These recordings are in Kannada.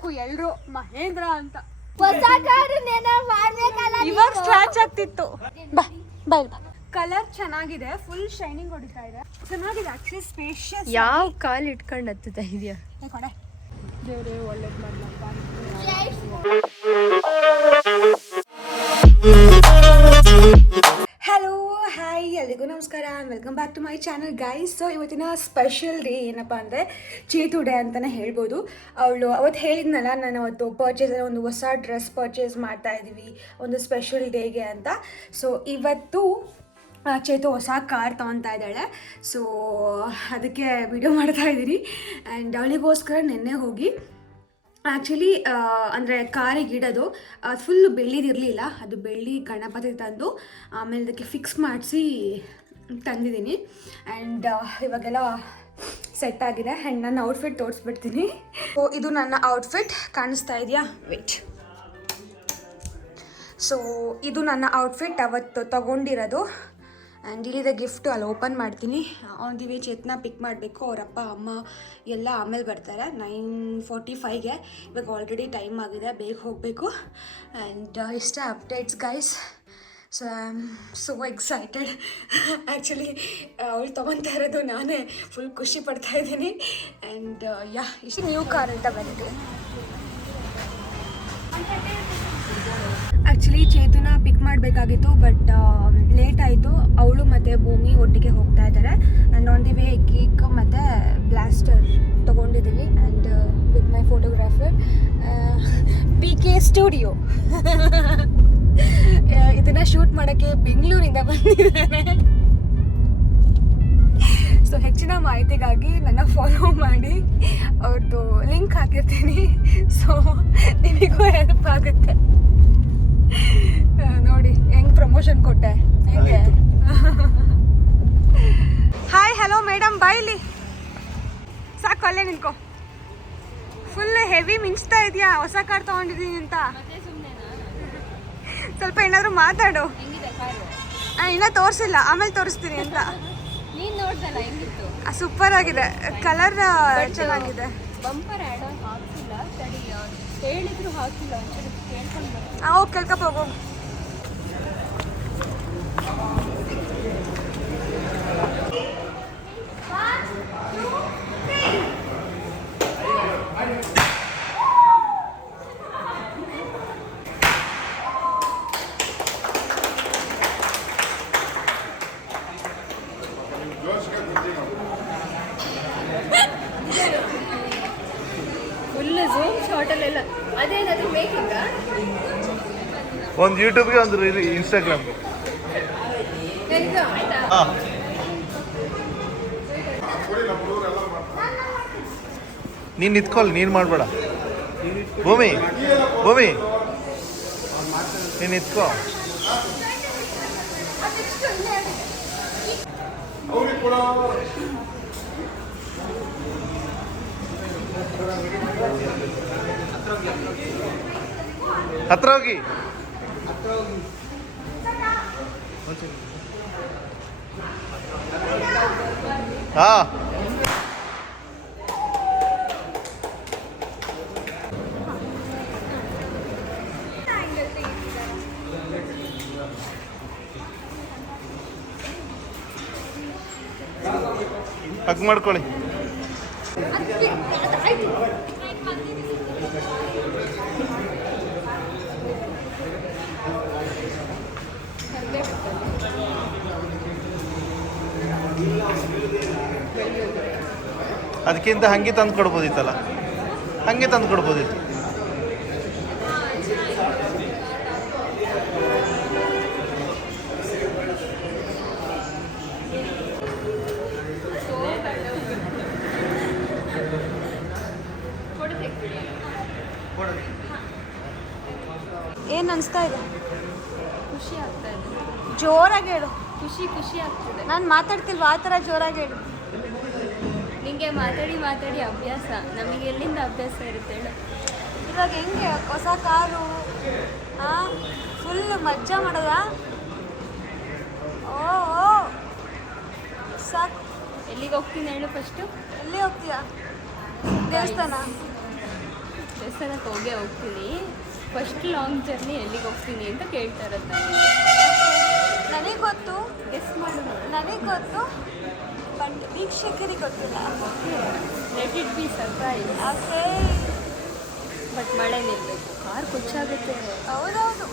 ಹೇಳ್ಬೇಕು ಎಲ್ರು ಮಹೇಂದ್ರ ಅಂತ. ಹೊಸ ಕಾರು ಮಾಡ್ಬೇಕಲ್ಲ ಇವಾಗ ಸ್ಕ್ರಾಚ್ ಆಗ್ತಿತ್ತು. ಬಾ ಬಾ ಬಾ. ಕಲರ್ ಚೆನ್ನಾಗಿದೆ ಫುಲ್ ಶೈನಿಂಗ್ ಹೊಡಿತಾ ಇದೆ. ಚೆನ್ನಾಗಿದೆ ಆಕ್ಚುಲಿ ಸ್ಪೇಷಿಯಸ್ ಯಾವ ಕಾಲ್ ಇಟ್ಕೊಂಡು ಹತ್ತುತ್ತಾ ಇದೆಯಾ? ದೇವ್ರೆ ದೇವ್ರೇ ಒಳ್ಳೇದು ಮಾಡ್ಲಪ್ಪ. Back to my channel guys so ಇವತ್ತಿನ ಸ್ಪೆಷಲ್ ಡೇ ಏನಪ್ಪ ಅಂದರೆ ಚೇತು ಡೇ ಅಂತಲೇ ಹೇಳ್ಬೋದು. ಅವಳು ಅವತ್ತು ಹೇಳಿದ್ನಲ್ಲ, ನಾನು ಅವತ್ತು ಪರ್ಚೇಸ್ ಒಂದು ಹೊಸ ಡ್ರೆಸ್ ಪರ್ಚೇಸ್ ಮಾಡ್ತಾ ಇದ್ದೀವಿ, ಒಂದು ಸ್ಪೆಷಲ್ ಡೇಗೆ ಅಂತ. ಸೊ ಇವತ್ತು ಚೇತು ಹೊಸ ಕಾರ್ ತೊಗೊತಾ ಇದ್ದಾಳೆ. ಸೊ ಅದಕ್ಕೆ ವಿಡಿಯೋ ಮಾಡ್ತಾ ಇದ್ದೀರಿ. ಆ್ಯಂಡ್ ಅವಳಿಗೋಸ್ಕರ ನಿನ್ನೆ ಹೋಗಿ ಆ್ಯಕ್ಚುಲಿ ಅಂದರೆ ಕಾರಿಗೆ ಇಡೋದು, ಅದು ಫುಲ್ಲು ಬೆಳ್ಳಿದಿರಲಿಲ್ಲ ಅದು ಬೆಳ್ಳಿ ಗಣಪತಿ ತಂದು, ಆಮೇಲೆ ಅದಕ್ಕೆ ಫಿಕ್ಸ್ ಮಾಡಿಸಿ ತಂದಿದ್ದೀನಿ. ಆ್ಯಂಡ್ ಇವಾಗೆಲ್ಲ ಸೆಟ್ ಆಗಿದೆ. ಆ್ಯಂಡ್ ನನ್ನ ಔಟ್ಫಿಟ್ ತೋರಿಸ್ಬಿಡ್ತೀನಿ. ಸೊ ಇದು ನನ್ನ ಔಟ್ಫಿಟ್ ಕಾಣಿಸ್ತಾ ಇದೆಯಾ? ವೆಯ್ಟ್ ಸೊ ಇದು ನನ್ನ ಔಟ್ಫಿಟ್ ಅವತ್ತು ತಗೊಂಡಿರೋದು. ಆ್ಯಂಡ್ ಇಲ್ಲಿದೆ ಗಿಫ್ಟ್ ಅಲ್ಲಿ ಓಪನ್ ಮಾಡ್ತೀನಿ. On the way Chetana pick ಮಾಡಬೇಕು. ಅವರಪ್ಪ, ಅಮ್ಮ ಎಲ್ಲ ಆಮೇಲೆ ಬರ್ತಾರೆ. ನೈನ್ ಫೋರ್ಟಿ ಫೈವ್ಗೆ ಇವಾಗ ಆಲ್ರೆಡಿ ಟೈಮ್ ಆಗಿದೆ. ಬೇಗ ಹೋಗಬೇಕು. ಆ್ಯಂಡ್ ಇಷ್ಟೇ updates guys so I am so excited actually ಅವಳು ತೊಗೊತಾ ಇರೋದು ನಾನೇ ಫುಲ್ ಖುಷಿ ಪಡ್ತಾ ಇದ್ದೀನಿ. ಆ್ಯಂಡ್ ಯಾ ಇಷ್ಟು ನ್ಯೂ ಕಾರ್ ಅಂತ ಬಂದಿದೆ. ಆ್ಯಕ್ಚುಲಿ ಚೇತುನ ಪಿಕ್ ಮಾಡಬೇಕಾಗಿತ್ತು ಬಟ್ ಲೇಟ್ ಆಯಿತು. ಅವಳು ಮತ್ತು ಭೂಮಿ ಒಟ್ಟಿಗೆ ಹೋಗ್ತಾ ಇದ್ದಾರೆ. And on the way cake ಮತ್ತು ಬ್ಲಾಸ್ಟರ್ ತೊಗೊಂಡಿದ್ದೀವಿ. And with my photographer P K studio ಇದನ್ನು ಶೂಟ್ ಮಾಡೋಕ್ಕೆ ಬೆಂಗಳೂರಿಂದ ಬಂದಿದ್ದಾರೆ. ಸೊ ಹೆಚ್ಚಿನ ಮಾಹಿತಿಗಾಗಿ ನನ್ನ ಫಾಲೋ ಮಾಡಿ. ಅವ್ರದ್ದು ಲಿಂಕ್ ಹಾಕಿರ್ತೀನಿ. ಸೊ ನಿಮಗೂ ಹೆಲ್ಪ್ ಆಗುತ್ತೆ. ನೋಡಿ ಹೆಂಗ್ ಪ್ರಮೋಷನ್ ಕೊಟ್ಟೆ? ಹೆಂಗೆ? ಹಾಯ್ ಹಲೋ ಮೇಡಮ್ ಬಾಯ್ಲಿ ಸಾಕು ಅಲ್ಲೇ ನಿಂತ್ಕೊ. ಫುಲ್ ಹೆವಿ ಮಿಂಚ್ತಾ ಇದೆಯಾ? ಹೊಸ ಕಾರ್ ತಗೊಂಡಿದ್ದೀನಿ ಅಂತ. ಸ್ವಲ್ಪ ಏನಾದರೂ ಮಾತಾಡು. ಇನ್ನೂ ತೋರಿಸಿಲ್ಲ. ಆಮೇಲೆ ತೋರಿಸ್ತೀನಿ ಅಂತ. ಸೂಪರ್ ಆಗಿದೆ. ಕಲರ್ ಚೆನ್ನಾಗಿದೆ. ಬಂಪರ್ ಆ್ಯಡ್ ಹೇಳಿದ್ರು ಹಾಕಿಲ್ಲ ಒಂಚೂರು ಕೇಳ್ಕೊಂಡು ಹೋಗು ಫುಲ್ ಮೇಕಿಂಗ ಒಂದು ಯೂಟ್ಯೂಬ್ಗೆ ಒಂದು ಇನ್ಸ್ಟಾಗ್ರಾಮ್ಗೆ ಹಾಂ. ನೀನು ನಿತ್ಕೊಳ್ಳಿ ನೀನು ಮಾಡಬೇಡ. ಭೂಮಿ ಭೂಮಿ. ನೀನು ನಿತ್ಕೋ. ಹತ್ರ ಹೋಗಿ ಹಾ ಹಗ್ ಮಾಡ್ಕೊಳ್ಳಿ ಅದಕ್ಕಿಂತ ಹಂಗೆ ತಂದು ಕೊಡ್ಬೋದಿತ್ತಲ್ಲ? ಹಂಗೆ ತಂದು ಕೊಡ್ಬೋದಿತ್ತು. ಏನು ಅನಿಸ್ತಾ ಇದೆ? ಖುಷಿ ಆಗ್ತಾ ಇದೆ ಜೋರಾಗಿ ಹೇಳು. ಖುಷಿ ಖುಷಿ ಆಗ್ತಿದೆ. ನಾನು ಮಾತಾಡ್ತಿಲ್ವಾ? ಆ ಥರ ಜೋರಾಗಿ ಹೇಳು. ನಿಂಗೆ ಮಾತಾಡಿ ಮಾತಾಡಿ ಅಭ್ಯಾಸ. ನಮಗೆ ಎಲ್ಲಿಂದ ಅಭ್ಯಾಸ ಇರುತ್ತೆ ಹೇಳು. ಇವಾಗ ಹೆಂಗೆ ಹೊಸ ಕಾರು ಹಾಂ ಫುಲ್ ಮಜ್ಜಾ ಮಾಡದ? ಓ ಸಾಕು. ಎಲ್ಲಿಗೆ ಹೋಗ್ತೀನಿ ಹೇಳು ಫಸ್ಟು ಎಲ್ಲಿ ಹೋಗ್ತೀಯಾ? ದೇವಸ್ಥಾನ? ದೇವಸ್ಥಾನಕ್ಕೆ ಹೋಗೇ ಹೋಗ್ತೀನಿ. ಫಸ್ಟ್ ಲಾಂಗ್ ಜರ್ನಿ ಎಲ್ಲಿಗೆ ಹೋಗ್ತೀನಿ ಅಂತ ಕೇಳ್ತಾ ಇರೋದು ನನಗೆ. ನನಗೆ ಗೊತ್ತು. ಗೆಸ್ ಮಾಡು. ನನಗೆ ಗೊತ್ತು. ಬಟ್ ವೀಕ್ಷಕರಿಗೆ ಗೊತ್ತಿಲ್ಲ. Let it be surprise okay but ಮಳೆ ನಿಲ್ಬೇಕು. ಕಾರ್ ಕೊಚ್ಚಾಗುತ್ತೆ ಹೌದೌದು.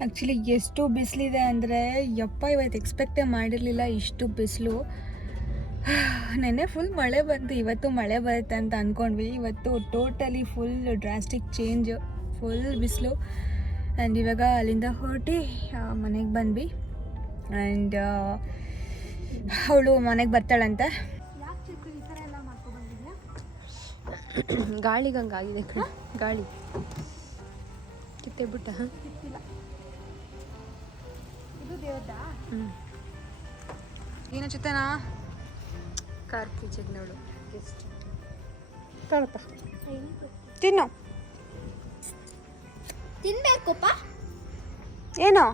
ಆ್ಯಕ್ಚುಲಿ ಎಷ್ಟು ಬಿಸಿಲಿದೆ ಅಂದರೆ ಯಪ್ಪ ಇವತ್ತು ಎಕ್ಸ್ಪೆಕ್ಟೇ ಮಾಡಿರಲಿಲ್ಲ ಇಷ್ಟು ಬಿಸಿಲು. ನೆನ್ನೆ ಫುಲ್ ಮಳೆ ಬಂತು. ಇವತ್ತು ಮಳೆ ಬರುತ್ತೆ ಅಂತ ಅಂದ್ಕೊಂಡ್ವಿ ಇವತ್ತು totally full drastic change full ಬಿಸಿಲು. ಆ್ಯಂಡ್ ಇವಾಗ ಅಲ್ಲಿಂದ ಹೊರಟಿ ಮನೆಗೆ ಬಂದ್ವಿ. ಆ್ಯಂಡ್ ಅವಳು ಮನೆಗೆ ಬರ್ತಾಳಂತೆ. ಗಾಳಿಗಂಗಾಗಿದೆ. ಗಾಳಿ. ಕಿತ್ತೆ ಬಿಟ್ಟ ಏನು ಚಿತ್ತನಾ? ಕಾರ್ ಕಿಚನ್ನೋಳು ಗೆಸ್ಟ್ ಕಳಪ ತಿನ್ನು. ತಿನ್ಬೇಕಪ್ಪ. ಏನು?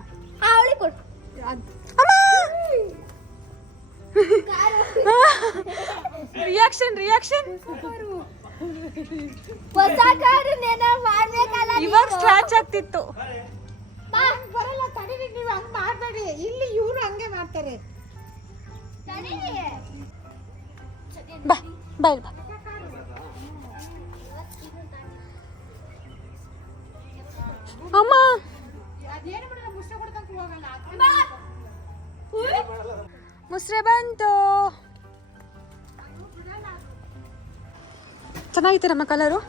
ಕೊಡು. ಕೊಟ್ಟು ರಿಯಾಕ್ಷನ್ ರಿಯಾಕ್ಷನ್ ಹೊಸ ಕಾರು ನೆನ ಮಾಡ್ಬೇಕಲ್ಲ ಇವಾಗ ಸ್ಕ್ರಾಚ್ ಆಗ್ತಿತ್ತು. ಬರಲ್ಲ ತಡೀರಿ ನೀವು ಹಂಗ್ ಮಾಡಬೇಡಿ. ಇಲ್ಲಿ ಇವ್ರು ಹಂಗೆ ಮಾಡ್ತಾರೆ. ಬಾ ಬಾ ಬಾ. ಅಮ್ಮ. ಅದೇನು ಬಿಡಲ್ಲ ಮುಷ್ಟ ಕೊಡ್ತಂತ ಹೋಗಲ್ಲ. ಮುಸ್ರೆ ಬಂತು. ಚೆನ್ನಾಗಿತ್ತು ನಮ್ಮ ಕಲರು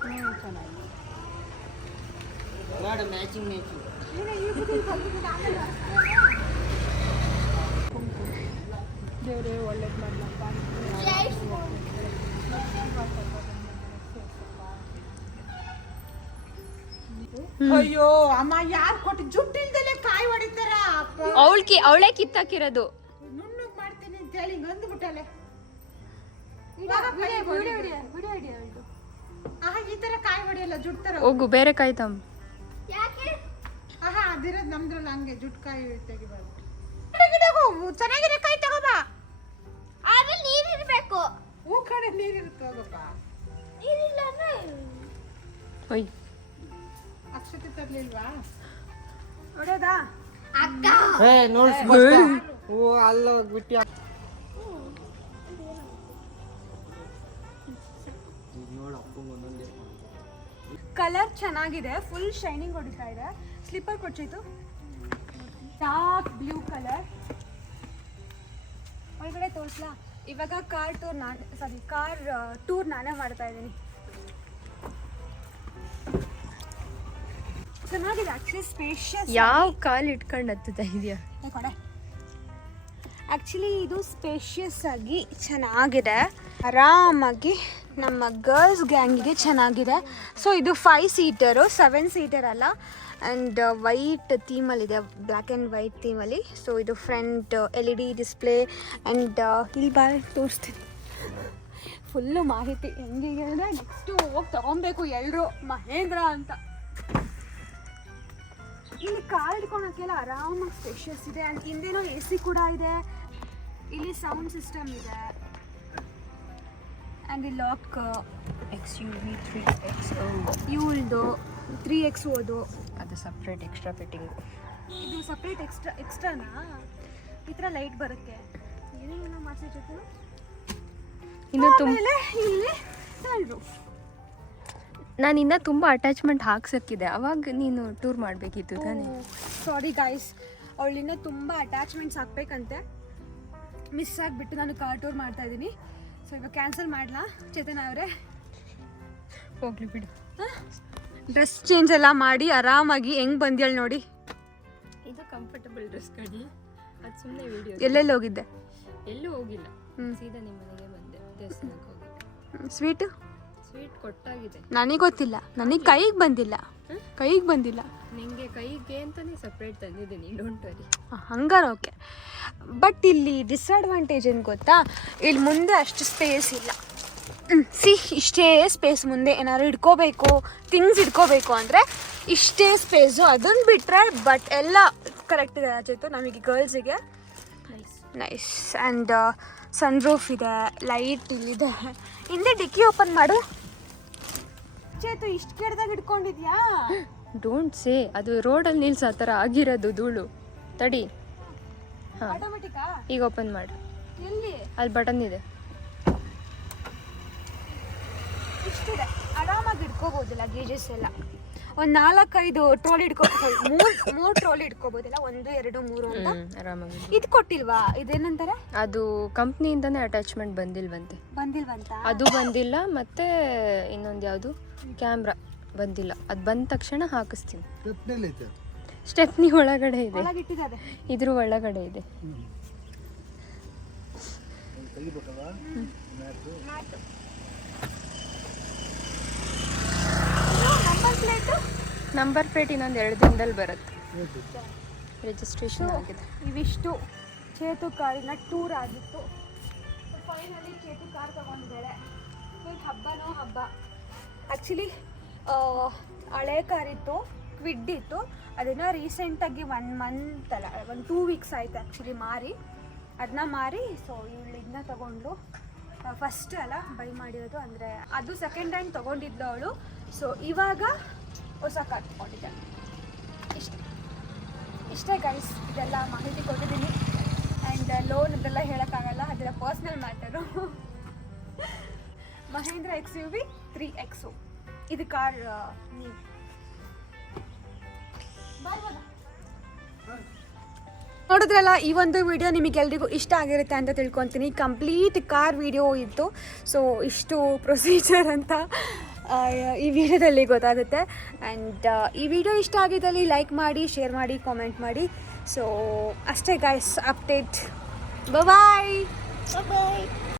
ಅಯ್ಯೋ ಅಮ್ಮ ಯಾರು ಕೊಟ್ಟು ಜುಟ್ಟು ಇಲ್ದಲೆ ಕಾಯಿ ಹೊಡಿತಾರ? ಅವಳು ಕಿ ಅವಳೇ ಕಿತ್ತಾಕಿರೋದು. ಮಾಡ್ತೀನಿ ಅಂತ ಬಿಡಿ ಹಿಂಗ್ ಅಂದ್ಬಿಟ್ಟಲೆ ಆಹಾ ಈ ತರ ಕಾಯಿ ಹೊಡಿಯಲ್ಲ ಜುಟ್ತರ ಹೋಗು ಬೇರೆ ಕಾಯಿ ತಮ್ಮ ಯಾಕೆ? ಆಹಾ ಅದಿರೋದು ನಮ್ದ್ರಲ್ಲ ಹಂಗೆ ಜುಟ್ ಕಾಯಿ ತೆಗಿಬಾರ್ದು. ಹೋಗು ಚೆನ್ನಾಗಿರೋ ಕಾಯಿ ತಗೋಬ. ಆಮೇಲೆ ನೀರಿರ್ಬೇಕು ಹೂ ಕಡೆ ನೀರಿರುತ್ತೆ ಹೋಗಪ್ಪ. ನೀರಿಲ್ಲ ಅಂದ್ರೆ? ಒಯ್. ಅಕ್ಷತೆ ತರ್ಲಿಲ್ವಾ? ಹೊಡೆದಾ ಅಕ್ಕ. ಕಲರ್ ಚೆನ್ನಾಗಿದೆ ಫುಲ್ ಶೈನಿಂಗ್ ಹೊಡಿತಾ ಇದೆ. ಸ್ಲಿಪ್ಪರ್ ಕೊಡ್ಸಿತ್ತು ಡಾರ್ಕ್ ಬ್ಲೂ ಕಲರ್ ಒಳಗಡೆ ತೋರಿಸ್ಲಾ? ಇವಾಗ ಕಾರ್ ಟೂರ್ ನಾನು ಸಾರಿ ಕಾರ್ ಟೂರ್ ನಾನೇ ಮಾಡ್ತಾ ಇದ್ದೀನಿ. ಚೆನ್ನಾಗಿದೆ ಆ್ಯಕ್ಚುಲಿ ಸ್ಪೇಷಿಯಸ್ ಯಾವ ಕಾಲ್ ಇಟ್ಕೊಂಡು ಹತ್ತುತ್ತಾ ಇದೆಯಾ? ಆ್ಯಕ್ಚುಲಿ ಇದು ಸ್ಪೇಷಿಯಸ್ ಆಗಿ ಚೆನ್ನಾಗಿದೆ. ಆರಾಮಾಗಿ ನಮ್ಮ ಗರ್ಲ್ಸ್ ಗ್ಯಾಂಗಿಗೆ ಚೆನ್ನಾಗಿದೆ. ಸೊ ಇದು ಫೈವ್ ಸೀಟರು ಸೆವೆನ್ ಸೀಟರ್ ಅಲ್ಲ. ಆ್ಯಂಡ್ ವೈಟ್ ಥೀಮಲ್ಲಿದೆ ಬ್ಲ್ಯಾಕ್ ಆ್ಯಂಡ್ ವೈಟ್ ಥೀಮಲ್ಲಿ ಸೊ ಇದು front L E D display and ಇಲ್ಲಿ ಬಾ, ತೋರಿಸ್ತೀನಿ. ಫುಲ್ಲು ಮಾಹಿತಿ. ಹೆಂಗಿದೆ ಅಂದರೆ ನೆಕ್ಸ್ಟು ಹೋಗಿ ತೊಗೊಬೇಕು ಎಲ್ಲರೂ ಮಹೇಂದ್ರ ಅಂತ. ಇಲ್ಲಿ ಕಾರ್ ಇಟ್ಕೊಳಕ್ಕೆಲ್ಲ ಆರಾಮಾಗಿ ಸ್ಪೇಷಿಯಸ್ ಇದೆ. ಆ್ಯಂಡ್ ಹಿಂದೇನೋ ಎ ಸಿ ಕೂಡ ಇದೆ. ಇಲ್ಲಿ ಸೌಂಡ್ ಸಿಸ್ಟಮ್ ಇದೆ. ಆ್ಯಂಡ್ ಇಲ್ಲಿ lock X U V three X ಇವ್ಳದು three X ಓದು ಅದು. ಸಪ್ರೇಟ್ ಎಕ್ಸ್ಟ್ರಾ ಫಿಟ್ಟಿಂಗ್ ಇದು ಸಪ್ರೇಟ್ ಎಕ್ಸ್ಟ್ರಾ ಎಕ್ಸ್ಟ್ರಾನಾ ಈ ಥರ ಲೈಟ್ ಬರುತ್ತೆ. ಏನೇನು ಮಾಡಿಸಿ ಜೊತೆ ಇನ್ನು ತುಂಬ ಇಲ್ಲಿ ಸಣ್ಣ ನಾನು ಇನ್ನೂ ತುಂಬ ಅಟ್ಯಾಚ್ಮೆಂಟ್ ಹಾಕ್ಸಕ್ಕಿದೆ. ಅವಾಗ ನೀನು ಟೂರ್ ಮಾಡಬೇಕಿತ್ತು ತಾನೇ. ಸಾರಿ ಗಾಯ್ಸ್ ಅವಳಿನ್ನ ತುಂಬ ಅಟ್ಯಾಚ್ಮೆಂಟ್ಸ್ ಹಾಕ್ಬೇಕಂತೆ. ಮಿಸ್ ಆಗಿಬಿಟ್ಟು ನಾನು ಕಾರ್ ಟೂರ್ ಮಾಡ್ತಾ ಇದ್ದೀನಿ. ಸೊ ಇವಾಗ ಕ್ಯಾನ್ಸಲ್ ಮಾಡ್ಲಾ? ಚೇತನ ಅವರೇ? ಹೋಗ್ಲಿ ಬಿಡು. ಡ್ರೆಸ್ ಚೇಂಜ್ ಎಲ್ಲ ಮಾಡಿ ಆರಾಮಾಗಿ ಹೆಂಗೆ ಬಂದ್ಯಾಳು ನೋಡಿ? ಇದು ಕಂಫರ್ಟಬಲ್ ಡ್ರೆಸ್ ಕಡಿ ಅದು ಸುಮ್ಮನೆ ವಿಡಿಯೋ ಎಲ್ಲೆಲ್ಲಿ ಹೋಗಿದ್ದೆ? ಎಲ್ಲೂ ಹೋಗಿಲ್ಲ. ಸೀದಾ ನಿಮ್ಮ ಮನೆಗೆ ಬಂದೆ ದೇವಸ್ಥಾನಕ್ಕೆ ಹೋಗಿ ಸ್ವೀಟು ಸ್ವೀಟ್ ಕೊಟ್ಟಾಗಿದೆ. ನನಗೆ ಗೊತ್ತಿಲ್ಲ. ನನಗೆ ಕೈಗೆ ಬಂದಿಲ್ಲ. ಕೈಗೆ ಬಂದಿಲ್ಲ. ನಿಮಗೆ ಕೈಗೆ ಅಂತಲೇ ಸಪ್ರೇಟ್ ತಂದಿದ್ದೀನಿ ಡೋಂಟ್ ವರಿ ಹಂಗಾರೆ ಓಕೆ ಬಟ್ ಇಲ್ಲಿ ಡಿಸ್ಅಡ್ವಾಂಟೇಜ್ ಏನು ಗೊತ್ತಾ? ಇಲ್ಲಿ ಮುಂದೆ ಅಷ್ಟು ಸ್ಪೇಸ್ ಇಲ್ಲ. ಸಿ ಇಷ್ಟೇ ಸ್ಪೇಸ್ ಮುಂದೆ ಏನಾದ್ರು ಇಟ್ಕೋಬೇಕು ಥಿಂಗ್ಸ್ ಇಟ್ಕೋಬೇಕು ಅಂದರೆ ಇಷ್ಟೇ ಸ್ಪೇಸು ಅದನ್ನು ಬಿಟ್ಟರೆ ಬಟ್ ಎಲ್ಲ ಕರೆಕ್ಟ್ ಇದೆ ಆಚೆತು ನಮಗೆ ಗರ್ಲ್ಸಿಗೆ nice nice and sunroof ಇದೆ ಲೈಟ್ ಇಲ್ಲಿದೆ. ಹಿಂದೆ ಡಿಕ್ಕಿ ಓಪನ್ ಮಾಡು. ಚೇತು ಇಷ್ಟು ಕೆಡ್ದಾಗ ಇಟ್ಕೊಂಡಿದ್ಯಾ ಡೋಂಟ್ ಸೇ ಅದು ರೋಡಲ್ಲಿ ನಿಲ್ಸೋ ಆ ಥರ ಆಗಿರೋದು ಧೂಳು. ತಡಿ. ಹಾಂ. ಆಟೋಮೆಟಿಕಾ ಈಗ ಓಪನ್ ಮಾಡು. ಎಲ್ಲಿ? ಅಲ್ಲಿ ಬಟನ್ ಇದೆ. ಇಷ್ಟಿದೆ. ಆರಾಮಾಗಿ ಇಟ್ಕೋಬೋದಿಲ್ಲ ಗೇಜಸ್ ಎಲ್ಲ. ಒಂದು ನಾಲ್ಕೈದು ಟ್ರೋಲ್ ಇಟ್ಕೋಬಹುದು ಮೂರ್ ಮೂರ್ ಟ್ರೋಲಿ ಇಟ್ಕೋಬಹುದಿಲ್ಲ ಒಂದು ಎರಡು ಮೂರು ಅಂತ? ಆರಾಮಾಗಿ ಇದು ಕೊಟ್ಟಿಲ್ವಾ? ಇದೇನಂತಾರೆ? ಅದು ಕಂಪ್ನಿಯಿಂದನೇ ಅಟ್ಯಾಚ್ಮೆಂಟ್ ಬಂದಿಲ್ವಂತೆ. ಬಂದಿಲ್ವಂತ? ಅದು ಬಂದಿಲ್ಲ ಮತ್ತೆ ಇನ್ನೊಂದು ಯಾವುದು? ಕ್ಯಾಮ್ರಾ ಬಂದಿಲ್ಲ. ಅದು ಬಂದ ತಕ್ಷಣ ಹಾಕಿಸ್ತೀನಿ. ಸ್ಟೆಪ್ನಿ ಒಳಗಡೆ ಇದೆ. ಇದ್ರ ಒಳಗಡೆ ಇದೆ. ಪ್ಲೇಟು ನಂಬರ್ ಪ್ಲೇಟ್ ಇನ್ನೊಂದು ಎರಡು ದಿನದಲ್ಲಿ ಬರುತ್ತೆ. ರಿಜಿಸ್ಟ್ರೇಷನ್ ಆಗಿದೆ. ಇವಿಷ್ಟು ಚೇತು ಕಾರಿನ ಟೂರ್ ಆಗಿತ್ತು. ಫೈನಲಿ ಚೇತು ಕಾರ್ ತಗೊಂಡಿದ್ದಾಳೆ ಹಬ್ಬನೋ ಹಬ್ಬ. ಆ್ಯಕ್ಚುಲಿ ಹಳೆ ಕಾರ್ ಇತ್ತು ಕ್ವಿಡ್ ಇತ್ತು. ಅದನ್ನು ರೀಸೆಂಟಾಗಿ ಒನ್ ಮಂತ್ ಅಲ್ಲ ಒಂದು ಟೂ ವೀಕ್ಸ್ ಆಯಿತು ಆ್ಯಕ್ಚುಲಿ ಮಾರಿ. ಅದನ್ನ ಮಾರಿ ಸೊ ಇವಳು ಇದನ್ನ ತಗೊಂಡ್ಲು ಫಸ್ಟ್ ಅಲ್ಲ ಬೈ ಮಾಡಿರೋದು. ಅಂದರೆ ಅದು ಸೆಕೆಂಡ್ ಹ್ಯಾಂಡ್ ತೊಗೊಂಡಿದ್ಲು ಅವಳು. ಸೊ ಇವಾಗ ಹೊಸ ಕಾರ್ ತೊಗೊಂಡಿದ್ದೆ ಇಷ್ಟೇ. ಇಷ್ಟೇ ಗೈಸ್ ಇದೆಲ್ಲ ಮಾಹಿತಿ ಕೊಟ್ಟಿದ್ದೀನಿ. ಆ್ಯಂಡ್ ಲೋನ್ ಇದೆಲ್ಲ ಹೇಳೋಕ್ಕಾಗಲ್ಲ, ಅದೆಲ್ಲ personal matter Mahindra X U V three X ಇದು ಕಾರ್ ನೀವು ನೋಡಿದ್ರಲ್ಲ, ಈ ಒಂದು ವಿಡಿಯೋ ನಿಮಗೆಲ್ರಿಗೂ ಇಷ್ಟ ಆಗಿರುತ್ತೆ ಅಂತ ತಿಳ್ಕೊತೀನಿ. ಕಂಪ್ಲೀಟ್ ಕಾರ್ ವಿಡಿಯೋ ಇತ್ತು. ಸೊ ಇಷ್ಟು ಪ್ರೊಸೀಜರ್ ಅಂತ. ಈ ವಿಡಿಯೋದಲ್ಲಿ ಗೊತ್ತಾಗುತ್ತೆ. ಆ್ಯಂಡ್ ಈ ವಿಡಿಯೋ ಇಷ್ಟ ಆಗಿದ್ದಲ್ಲಿ ಲೈಕ್ ಮಾಡಿ ಶೇರ್ ಮಾಡಿ ಕಾಮೆಂಟ್ ಮಾಡಿ. ಸೊ ಅಷ್ಟೇ ಗಾಯ್ಸ್ ಅಪ್ಡೇಟ್ ಬಾಯ್ ಬಾಯ್